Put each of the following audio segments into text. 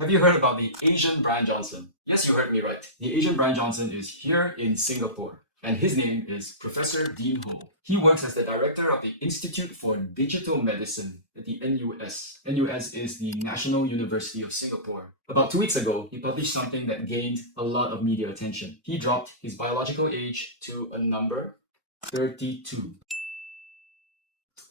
Have you heard about the Asian Bryan Johnson? Yes, you heard me right. The Asian Bryan Johnson is here in Singapore, and his name is Professor Dean Ho. He works as the director of the Institute for Digital Medicine at the NUS. NUS is the National University of Singapore. About 2 weeks ago, he published something that gained a lot of media attention. He dropped his biological age to a number 32.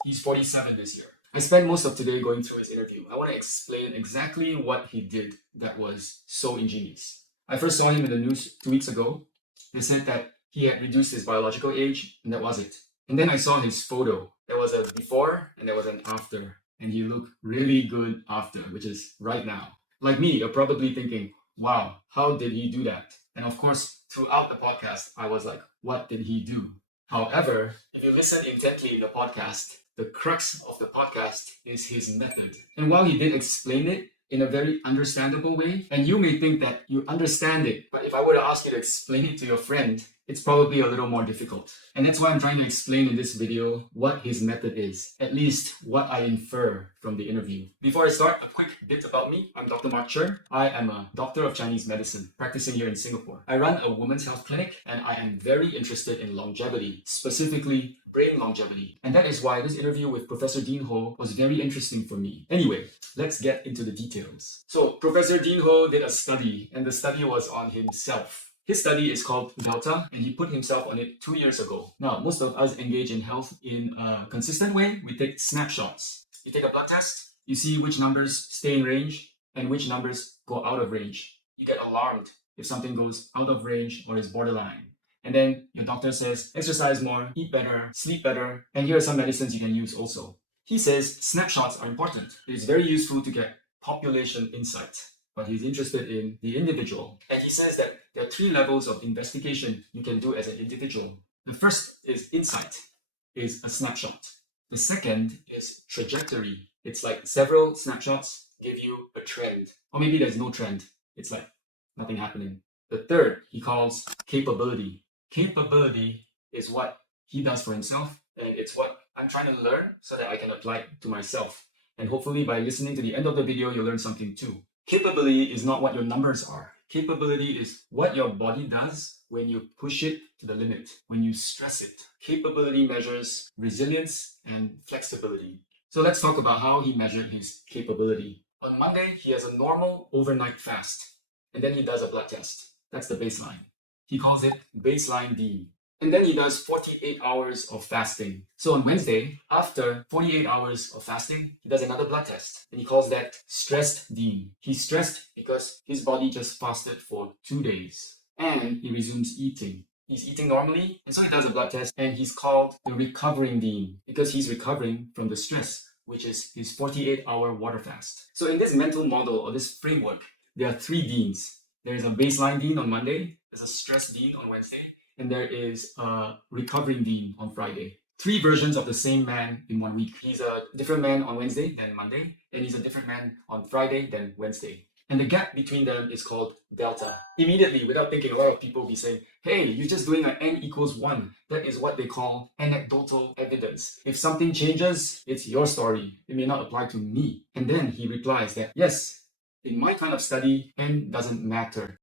He's 47 this year. I spent most of today going through his interview. I want to explain exactly what he did that was so ingenious. I first saw him in the news 2 weeks ago. They said that he had reduced his biological age, and that was it. And then I saw his photo. There was a before and there was an after. And he looked really good after, which is right now. Like me, you're probably thinking, wow, how did he do that? And of course, throughout the podcast, I was like, what did he do? However, if you listen intently in the podcast, the crux of the podcast is his method. And while he did explain it in a very understandable way, and you may think that you understand it, but if I were to ask you to explain it to your friend, it's probably a little more difficult. And that's why I'm trying to explain in this video what his method is, at least what I infer from the interview. Before I start, a quick bit about me. I'm Dr. Mark Cher. I am a doctor of Chinese medicine practicing here in Singapore. I run a women's health clinic and I am very interested in longevity, specifically brain longevity. And that is why this interview with Professor Dean Ho was very interesting for me. Anyway, let's get into the details. So Professor Dean Ho did a study, and the study was on himself. His study is called Delta, and he put himself on it 2 years ago. Now, most of us engage in health in a consistent way. We take snapshots. You take a blood test, you see which numbers stay in range and which numbers go out of range. You get alarmed if something goes out of range or is borderline. And then your doctor says, exercise more, eat better, sleep better, and here are some medicines you can use also. He says snapshots are important. It's very useful to get population insight, but he's interested in the individual. And he says that there are 3 levels of investigation you can do as an individual. The first is insight, is a snapshot. The second is trajectory. It's like several snapshots give you a trend. Or maybe there's no trend. It's like nothing happening. The third he calls capability. Capability is what he does for himself, and it's what I'm trying to learn so that I can apply it to myself. And hopefully by listening to the end of the video, you'll learn something too. Capability is not what your numbers are. Capability is what your body does when you push it to the limit, when you stress it. Capability measures resilience and flexibility. So let's talk about how he measured his capability. On Monday, he has a normal overnight fast, and then he does a blood test. That's the baseline. He calls it baseline Dean. And then he does 48 hours of fasting. So on Wednesday, after 48 hours of fasting, he does another blood test. And he calls that stressed Dean. He's stressed because his body just fasted for 2 days. And he resumes eating. He's eating normally, and so he does a blood test, and he's called the recovering Dean because he's recovering from the stress, which is his 48-hour water fast. So in this mental model or this framework, there are 3 Deans. There is a baseline Dean on Monday, there's a stress Dean on Wednesday, and there is a recovering Dean on Friday. 3 versions of the same man in 1 week. He's a different man on Wednesday than Monday, and he's a different man on Friday than Wednesday. And the gap between them is called delta. Immediately, without thinking, a lot of people will be saying, hey, you're just doing an n equals 1. That is what they call anecdotal evidence. If something changes, it's your story. It may not apply to me. And then he replies that, yes, in my kind of study, n doesn't matter.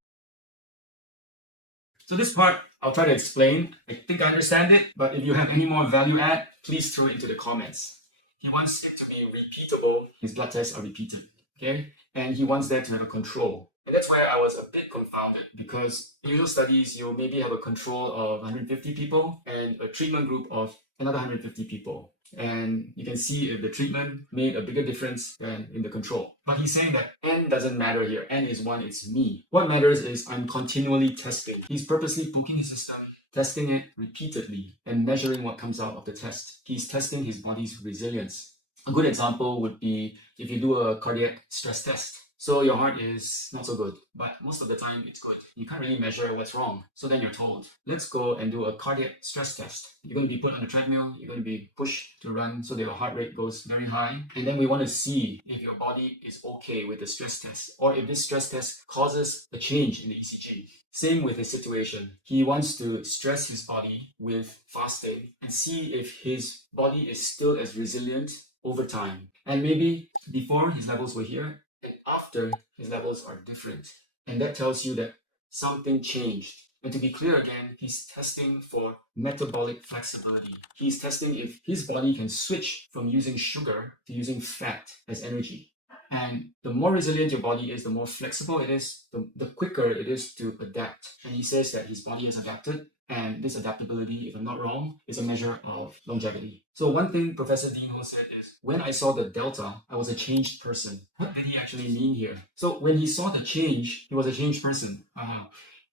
So this part, I'll try to explain. I think I understand it, but if you have any more value add, please throw it into the comments. He wants it to be repeatable. His blood tests are repeated, okay? And he wants that to have a control. And that's where I was a bit confounded, because in usual studies, you'll maybe have a control of 150 people and a treatment group of another 150 people. And you can see if the treatment made a bigger difference than in the control. But he's saying that n doesn't matter here. N is 1, it's me. What matters is I'm continually testing. He's purposely poking his system, testing it repeatedly, and measuring what comes out of the test. He's testing his body's resilience. A good example would be if you do a cardiac stress test. So your heart is not so good, but most of the time it's good. You can't really measure what's wrong. So then you're told, let's go and do a cardiac stress test. You're going to be put on a treadmill, you're going to be pushed to run so that your heart rate goes very high. And then we want to see if your body is okay with the stress test, or if this stress test causes a change in the ECG. Same with his situation. He wants to stress his body with fasting and see if his body is still as resilient over time. And maybe before his levels were here, and after, his levels are different. And that tells you that something changed. And to be clear again, he's testing for metabolic flexibility. He's testing if his body can switch from using sugar to using fat as energy. And the more resilient your body is, the more flexible it is, the quicker it is to adapt. And he says that his body has adapted, and this adaptability, if I'm not wrong, is a measure of longevity. So one thing Professor Dean Ho said is, when I saw the delta, I was a changed person. What did he actually mean here? So when he saw the change, he was a changed person.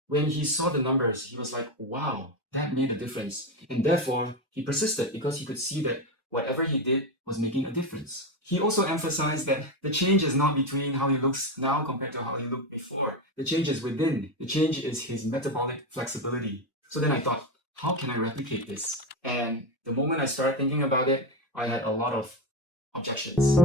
When he saw the numbers, he was like, wow, that made a difference. And therefore, he persisted because he could see that whatever he did was making a difference. He also emphasized that the change is not between how he looks now compared to how he looked before. The change is within. The change is his metabolic flexibility. So then I thought, how can I replicate this? And the moment I started thinking about it, I had a lot of objections.